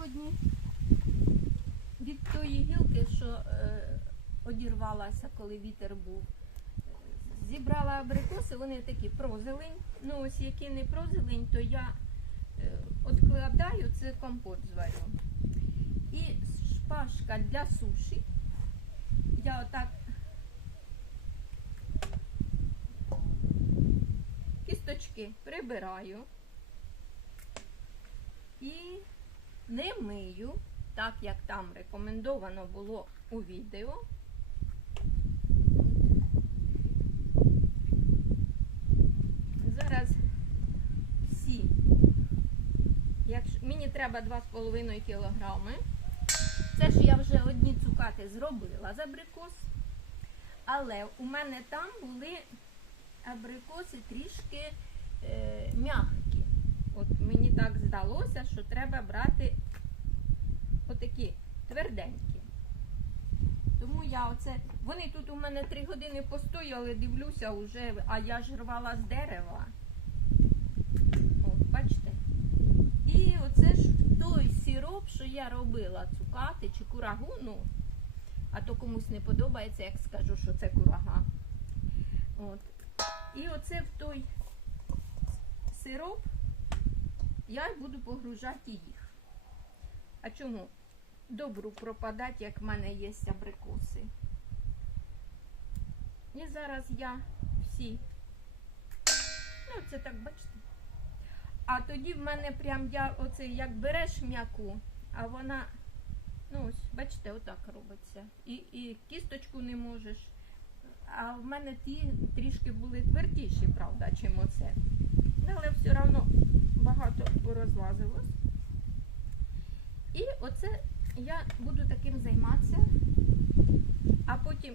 сьогодні від тої гілки, що е, одірвалася, коли вітер був. Зібрала абрикоси, вони такі прозелень. Ну, ось які не прозелень, то я е, откладаю, це компот зварю. І шпажка для суші. Я отак кісточки прибираю і не мию, так як там рекомендовано було у відео. Зараз всі. Якщо, мені треба 2,5 кілограми. Це ж я вже одні цукати зробила з абрикос. Але у мене там були абрикоси трішки е, м'які. Мені так здалося, що треба брати отакі тверденькі. Тому я оце. Вони тут у мене три години постояли, дивлюся вже, а я ж рвала з дерева. От, бачите? І оце ж той сироп, що я робила, цукати чи курагу, ну, а то комусь не подобається, як скажу, що це курага. От. І оце в той сироп я буду погружати їх. А чому? Добру пропадати, як в мене є абрикоси. І зараз я всі. Ну, це так бачите. А тоді в мене прям я оце як береш м'яку, а вона, ну ось, бачите, отак робиться. І, і кісточку не можеш. А в мене ті трішки були твердіші, правда, чим оце. Ну, Але все одно багато порозлазилось. І оце я буду таким займатися, а потім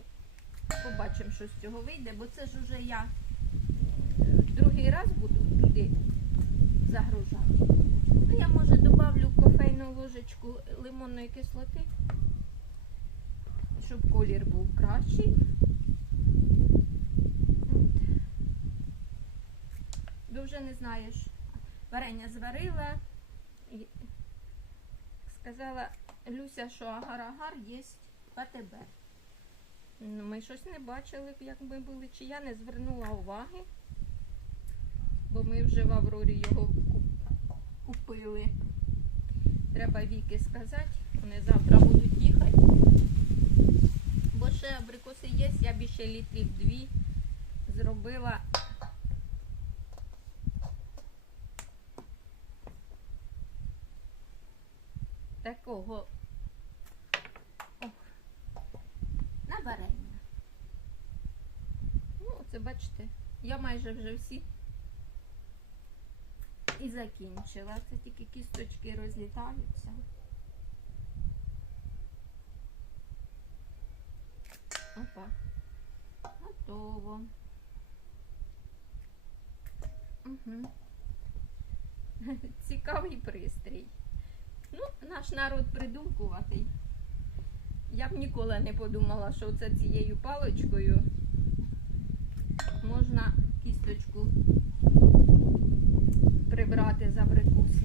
побачимо, що з цього вийде, бо це ж уже я е, другий раз буду туди загружати. Ну, я може добавлю кофейну ложечку лимонної кислоти, щоб колір був кращий. От. Дуже не знаєш. Варення зварила. І сказала Люся, що агар-агар є в АТБ. Ну, Ми щось не бачили, як ми були, чи я не звернула уваги, бо ми вже в Аврорі його купили. Треба Віки сказати, вони завтра будуть їхати. Бо ще абрикоси є, я б ще літрів дві зробила. Такого ох, на варення. Ну, оце бачите, я майже вже всі і закінчила. Це тільки кісточки розлітаються. Опа. Готово. Угу. Цікавий пристрій. Ну, наш народ придумкуватий. Я б ніколи не подумала, що це цією паличкою можна кісточку прибрати з абрикоси.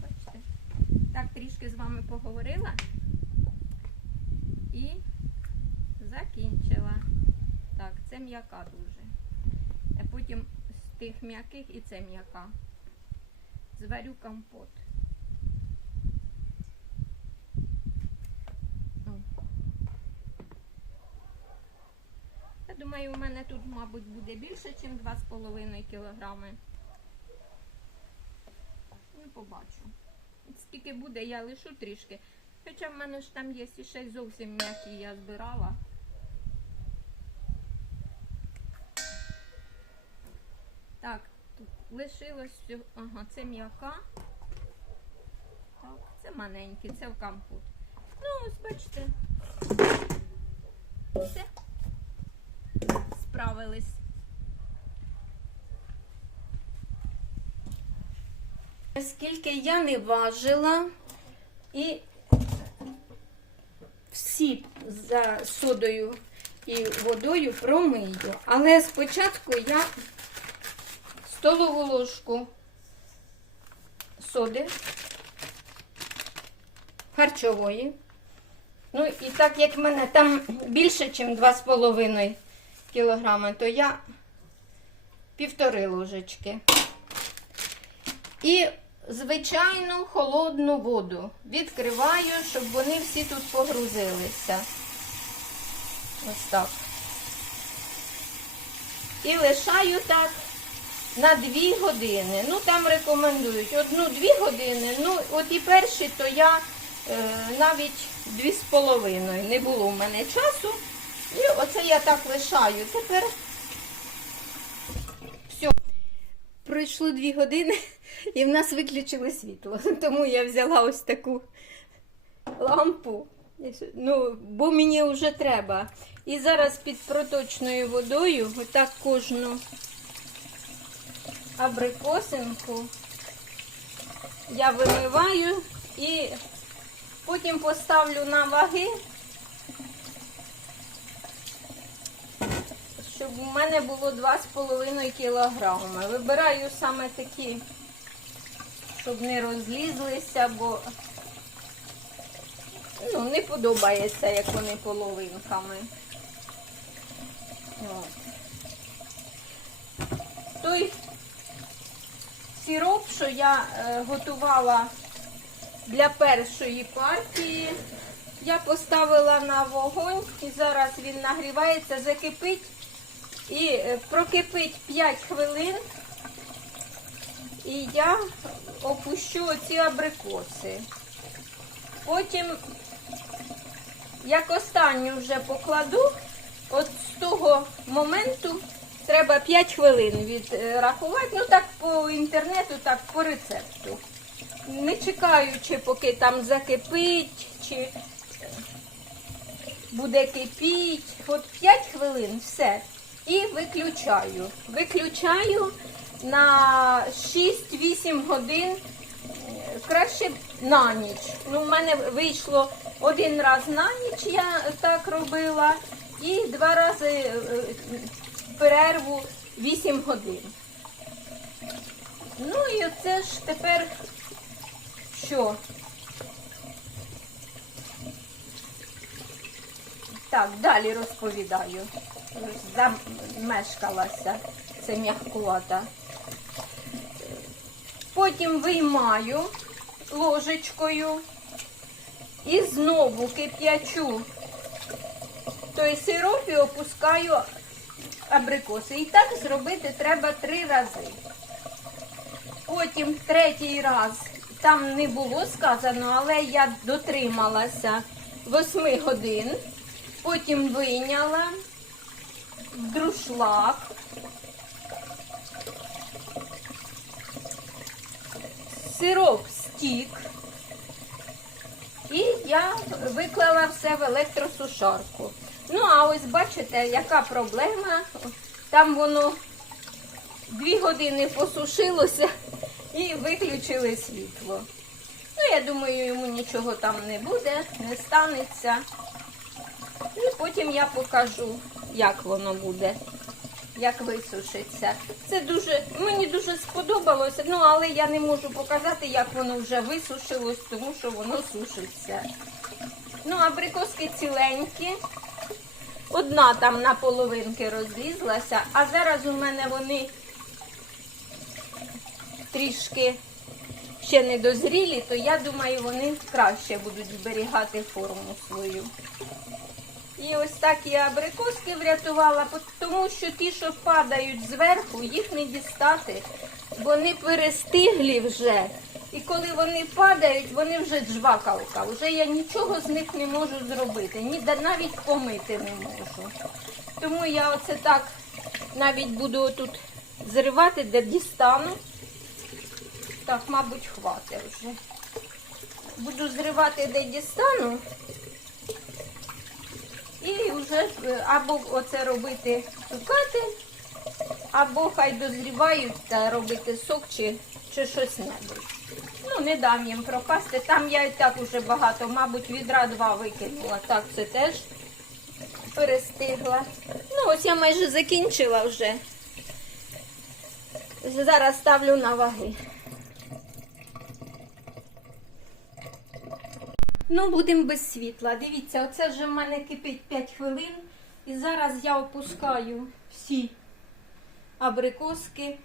Бачите? Так, трішки з вами поговорила і закінчила. Так, це м'яка дуже. А потім з тих м'яких і це м'яка. Зварю компот. Я думаю, у мене тут, мабуть, буде більше, ніж 2,5 кілограми. Ну, побачу. Скільки буде, я лишу трішки. Хоча в мене ж там є ще зовсім м'які я збирала. Так, тут лишилось. Ага, це м'яка. Так, це маленькі, це в компот. Ну, ось бачите. Все. Справились. Скільки я не важила і всі за содою і водою промию. Але спочатку я столову ложку соди харчової. Ну і так як в мене там більше, ніж 2,5 кілограми, то я півтори ложечки. І звичайну холодну воду відкриваю, щоб вони всі тут погрузилися. Ось так. І лишаю так на 2 години. Ну, там рекомендують одну-дві години. Ну, от і перші, то я е, навіть дві з половиною. Не було в мене часу. І оце я так лишаю. Тепер все. Пройшло дві години і в нас виключили світло. Тому я взяла ось таку лампу. Ну, бо мені вже треба. І зараз під проточною водою, отак кожну абрикосинку я вимиваю і потім поставлю на ваги, у мене було 2,5 кілограми. Вибираю саме такі, щоб не розлізлися, бо ну, не подобається, як вони половинками. От. Той сироп, що я е, готувала для першої партії, я поставила на вогонь і зараз він нагрівається, закипить і е, прокипить 5 хвилин. І я опущу оці абрикоси. Потім, як останню вже покладу, от з того моменту треба 5 хвилин відрахувати. Ну так по інтернету, так по рецепту. Не чекаючи, поки там закипить, чи е, буде кипіть. От 5 хвилин все. І виключаю. Виключаю на 6-8 годин. Краще на ніч. Ну, в мене вийшло один раз на ніч, я так робила, і два рази е, перерву 8 годин. Ну і оце ж тепер що? Так, далі розповідаю. Замешкалася. Це м'якувата. Потім виймаю ложечкою і знову кип'ячу той сироп і опускаю абрикоси. І так зробити треба три рази. Потім третій раз, там не було сказано, але я дотрималася 8 годин. Потім вийняла друшлак. Сироп стік. І я виклала все в електросушарку. Ну, а ось бачите, яка проблема. Там воно дві години посушилося і виключили світло. Ну, я думаю, йому нічого там не буде, не станеться. І потім я покажу, як воно буде, як висушиться. Це дуже, мені дуже сподобалося, ну але я не можу показати, як воно вже висушилось, тому що воно сушиться. Ну, абрикоски ціленькі. Одна там на половинки розлізлася, а зараз у мене вони трішки ще не дозрілі, то я думаю, вони краще будуть зберігати форму свою. І ось так я абрикоски врятувала, тому що ті, що падають зверху, їх не дістати. Вони перестиглі вже. І коли вони падають, вони вже джвакалка. Вже я нічого з них не можу зробити, ні навіть помити не можу. Тому я оце так навіть буду тут зривати, де дістану. Так, мабуть, хватить вже. Буду зривати, де дістану. І вже е, або оце робити цукати, або хай дозрівають та робити сок чи, чи щось небудь. Ну, не дам їм пропасти. Там я і так уже багато, мабуть, відра два викинула. Так, це теж перестигла. Ну, ось я майже закінчила вже. Зараз ставлю на ваги. Ну, будемо без світла. Дивіться, оце вже в мене кипить 5 хвилин. І зараз я опускаю всі абрикоски.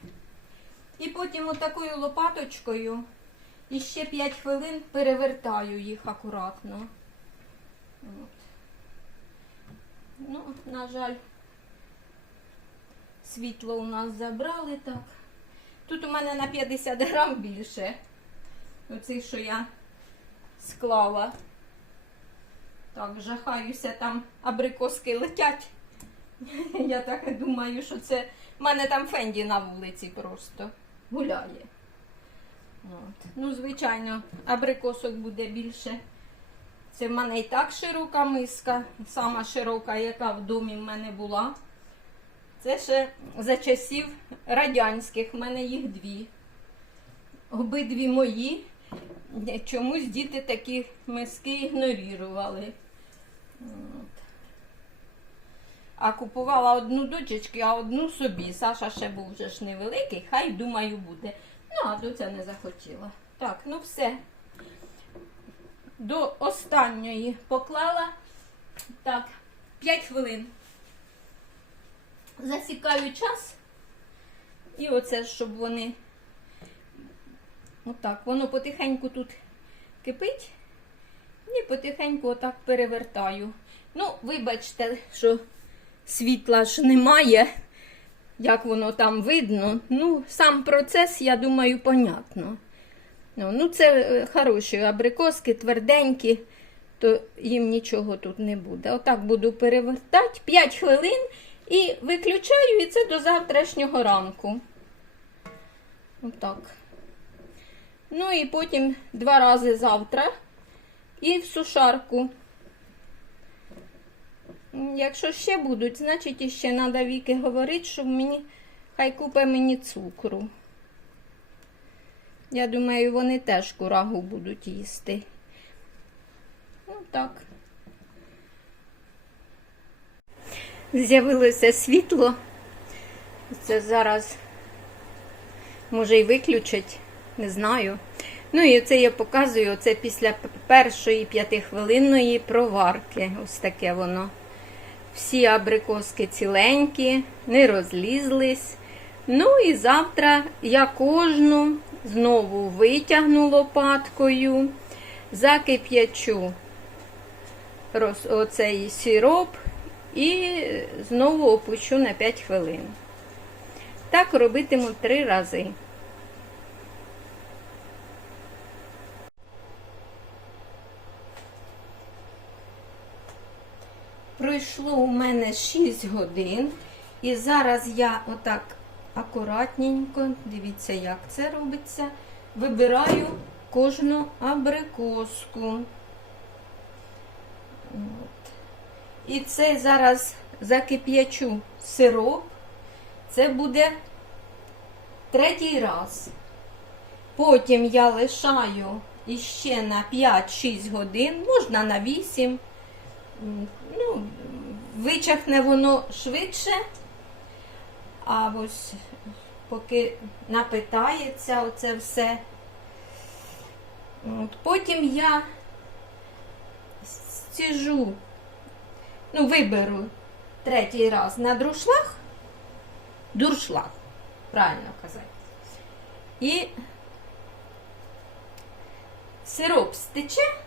І потім отакою лопаточкою і ще 5 хвилин перевертаю їх акуратно. От. Ну, на жаль, світло у нас забрали так. Тут у мене на 50 грам більше. Оцих, що я склала. Так, жахаюся, там абрикоски летять. Я так думаю, що це в мене там Фенді на вулиці просто гуляє. От. Ну, звичайно, абрикосок буде більше. Це в мене і так широка миска, сама широка, яка в домі в мене була. Це ще за часів радянських, в мене їх дві. Обидві мої. Чомусь діти такі миски ігнорували. А купувала одну дочечки, а одну собі. Саша ще був вже ж невеликий, хай думаю буде. Ну, а доця не захотіла. Так, ну все. До останньої поклала. Так, 5 хвилин. Засікаю час. І оце, щоб вони. Отак, воно потихеньку тут кипить. І потихеньку отак перевертаю. Ну, вибачте, що світла ж немає, як воно там видно. Ну, сам процес, я думаю, понятно. Ну, ну це е, хороші абрикоски, тверденькі, то їм нічого тут не буде. Отак буду перевертати 5 хвилин і виключаю, і це до завтрашнього ранку. Отак. Ну і потім два рази завтра і в сушарку. Якщо ще будуть, значить іще треба Віки говорити, щоб мені хай купе мені цукру. Я думаю, вони теж курагу будуть їсти. Ну так. З'явилося світло. Це зараз може й виключать, не знаю. Ну і це я показую це після першої п'ятихвилинної проварки. Ось таке воно. Всі абрикоски ціленькі, не розлізлись. Ну і завтра я кожну знову витягну лопаткою, закип'ячу оцей сироп і знову опущу на 5 хвилин. Так робитиму три рази. Пройшло у мене 6 годин, і зараз я отак акуратненько, дивіться, як це робиться, вибираю кожну абрикоску. От. І це зараз закип'ячу сироп. Це буде третій раз. Потім я лишаю іще на 5-6 годин, можна на 8. Ну, вичахне воно швидше, а ось поки напитається оце все. От, потім я стіжу, ну, виберу третій раз на друшлаг, дуршлаг, правильно казати. І сироп стече.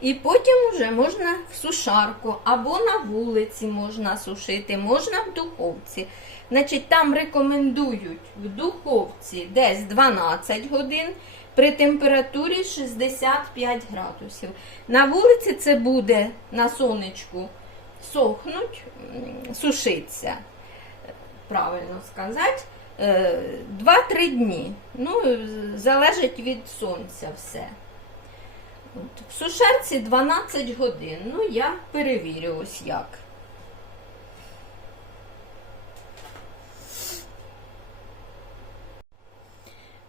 І потім вже можна в сушарку або на вулиці можна сушити, можна в духовці. Значить, там рекомендують в духовці десь 12 годин при температурі 65 градусів. На вулиці це буде на сонечку сохнуть, сушиться, правильно сказати, е, 2-3 дні. Ну, залежить від сонця все. В сушарці 12 годин. Ну, я перевірю ось як.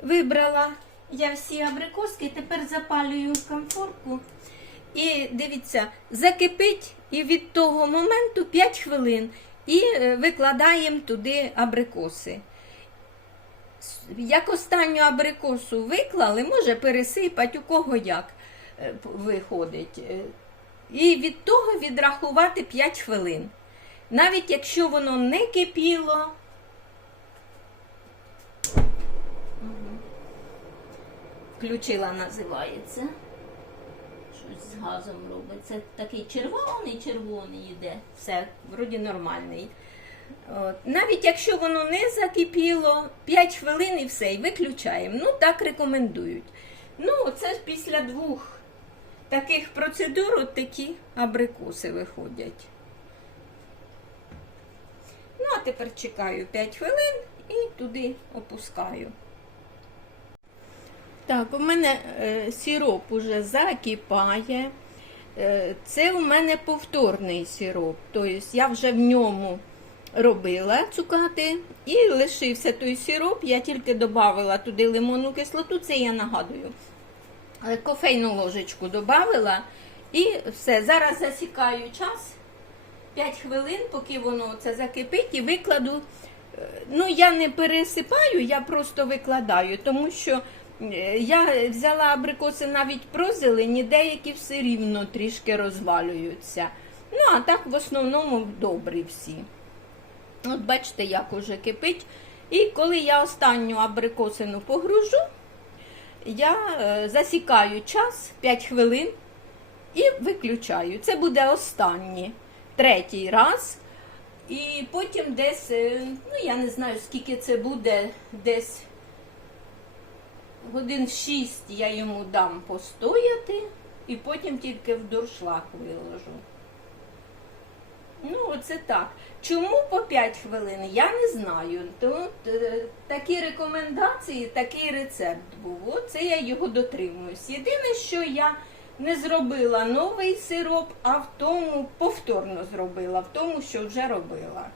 Вибрала я всі абрикоски, тепер запалюю комфорку. І дивіться, закипить і від того моменту 5 хвилин. І е, викладаємо туди абрикоси. Як останню абрикосу виклали, може пересипати, у кого як. Е, виходить. Е, І від того відрахувати 5 хвилин. Навіть якщо воно не кипіло. Включила, називається. Щось з газом робить. Це такий червоний, червоний йде. Все, вроді нормальний. От. Навіть якщо воно не закипіло, 5 хвилин і все, і виключаємо. Ну, так рекомендують. Ну, це після двох таких процедур от такі абрикоси виходять. Ну, а тепер чекаю 5 хвилин і туди опускаю. Так, у мене е, сироп уже закипає. Е, це у мене повторний сироп. Тобто я вже в ньому робила цукати і лишився той сироп. Я тільки додавала туди лимонну кислоту, це я нагадую. Е, Кофейну ложечку додавала і все. Зараз засікаю час 5 хвилин, поки воно це закипить, і викладу. Е, Ну, я не пересипаю, я просто викладаю, тому що е, я взяла абрикоси навіть прозелені, деякі все рівно трішки розвалюються. Ну, а так в основному добрі всі. От бачите, як уже кипить. І коли я останню абрикосину погружу, я е, засікаю час 5 хвилин і виключаю. Це буде останній, третій раз. І потім десь, е, ну я не знаю, скільки це буде, десь годин 6 я йому дам постояти, і потім тільки в дуршлаг виложу. Ну, оце так. Чому по 5 хвилин? Я не знаю. Тут е, такі рекомендації, такий рецепт був. От це я його дотримуюсь. Єдине, що я не зробила новий сироп, а в тому повторно зробила, в тому, що вже робила.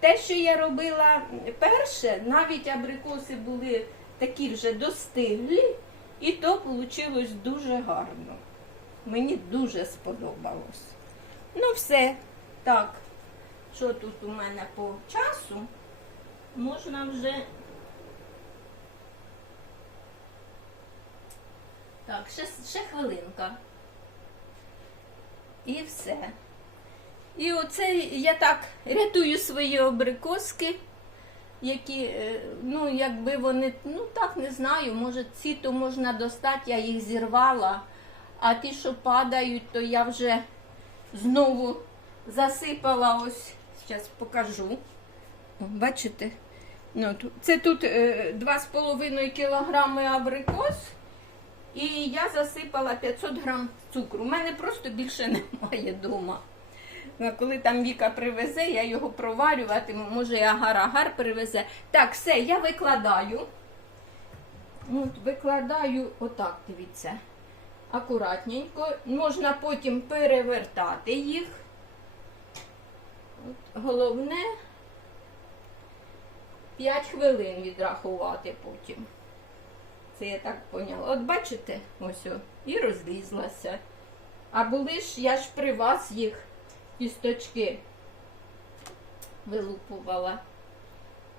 Те, що я робила перше, навіть абрикоси були такі вже достиглі, і то вийшло дуже гарно. Мені дуже сподобалось. Ну, все. Так, що тут у мене по часу? Можна вже. Так, ще, ще хвилинка. І все. І оце я так рятую свої абрикоски, які, е, ну, якби вони, ну так не знаю, може ці то можна достати, я їх зірвала, а ті, що падають, то я вже знову засипала ось, зараз покажу. Бачите? Ну, це тут е, 2,5 кілограми абрикос. І я засипала 500 грам цукру. У мене просто більше немає вдома. Ну, Коли там Віка привезе, я його проварюватиму, може агар-агар привезе. Так, все, я викладаю. От, викладаю отак, дивіться. Акуратненько. Можна потім перевертати їх. Головне 5 хвилин відрахувати потім. Це я так поняла. От бачите, ось о, і розлізлася. А були ж, я ж при вас їх кісточки вилупувала.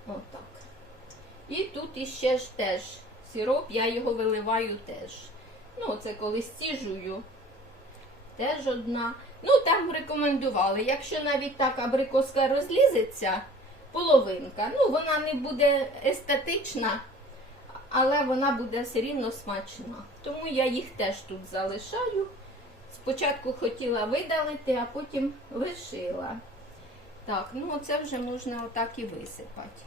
Отак. І тут іще ж теж сироп, я його виливаю теж. Ну, це коли стіжую. Теж одна. Ну, там рекомендували. Якщо навіть так абрикоска розлізеться, половинка. Ну, вона не буде естетична, але вона буде все рівно смачна. Тому я їх теж тут залишаю. Спочатку хотіла видалити, а потім лишила. Так, ну це вже можна отак і висипати.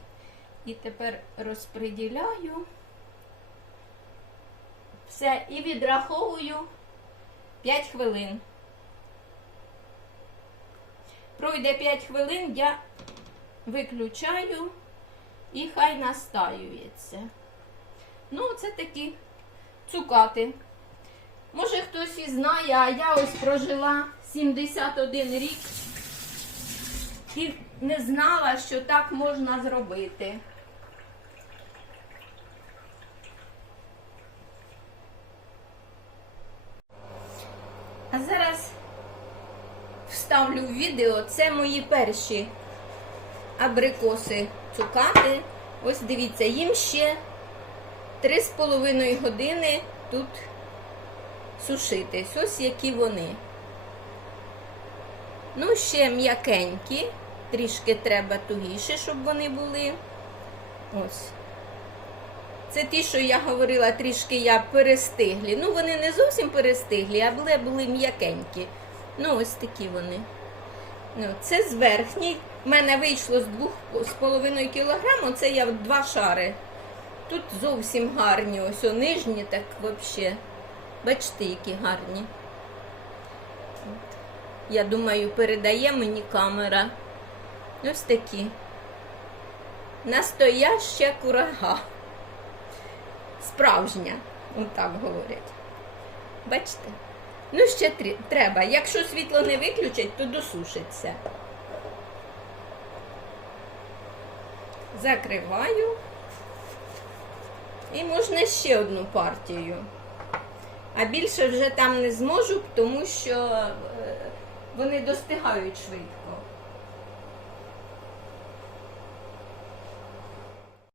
І тепер розподіляю. Все, і відраховую 5 хвилин. Пройде 5 хвилин, я виключаю і хай настаюється. Ну, це такі цукати. Може хтось і знає, а я ось прожила 71 рік і не знала, що так можна зробити. А зараз вставлю в відео. Це мої перші абрикоси цукати. Ось дивіться, їм ще 3,5 години тут сушитись. Ось які вони. Ну, ще м'якенькі, трішки треба тугіше, щоб вони були. Ось. Це ті, що я говорила, трішки я перестиглі. Ну, вони не зовсім перестиглі, а були, були м'якенькі. Ну, ось такі вони. Ну, це з верхній. У мене вийшло з двох з половиною це я два шари. Тут зовсім гарні, ось нижні, так взагалі. Бачите, які гарні. Я думаю, передає мені камера. Ось такі. Настояща курага. Справжня, отак говорять. Бачите? Ну, ще треба. Якщо світло не виключать, то досушиться. Закриваю. І можна ще одну партію. А більше вже там не зможу, тому що е, вони достигають швидко.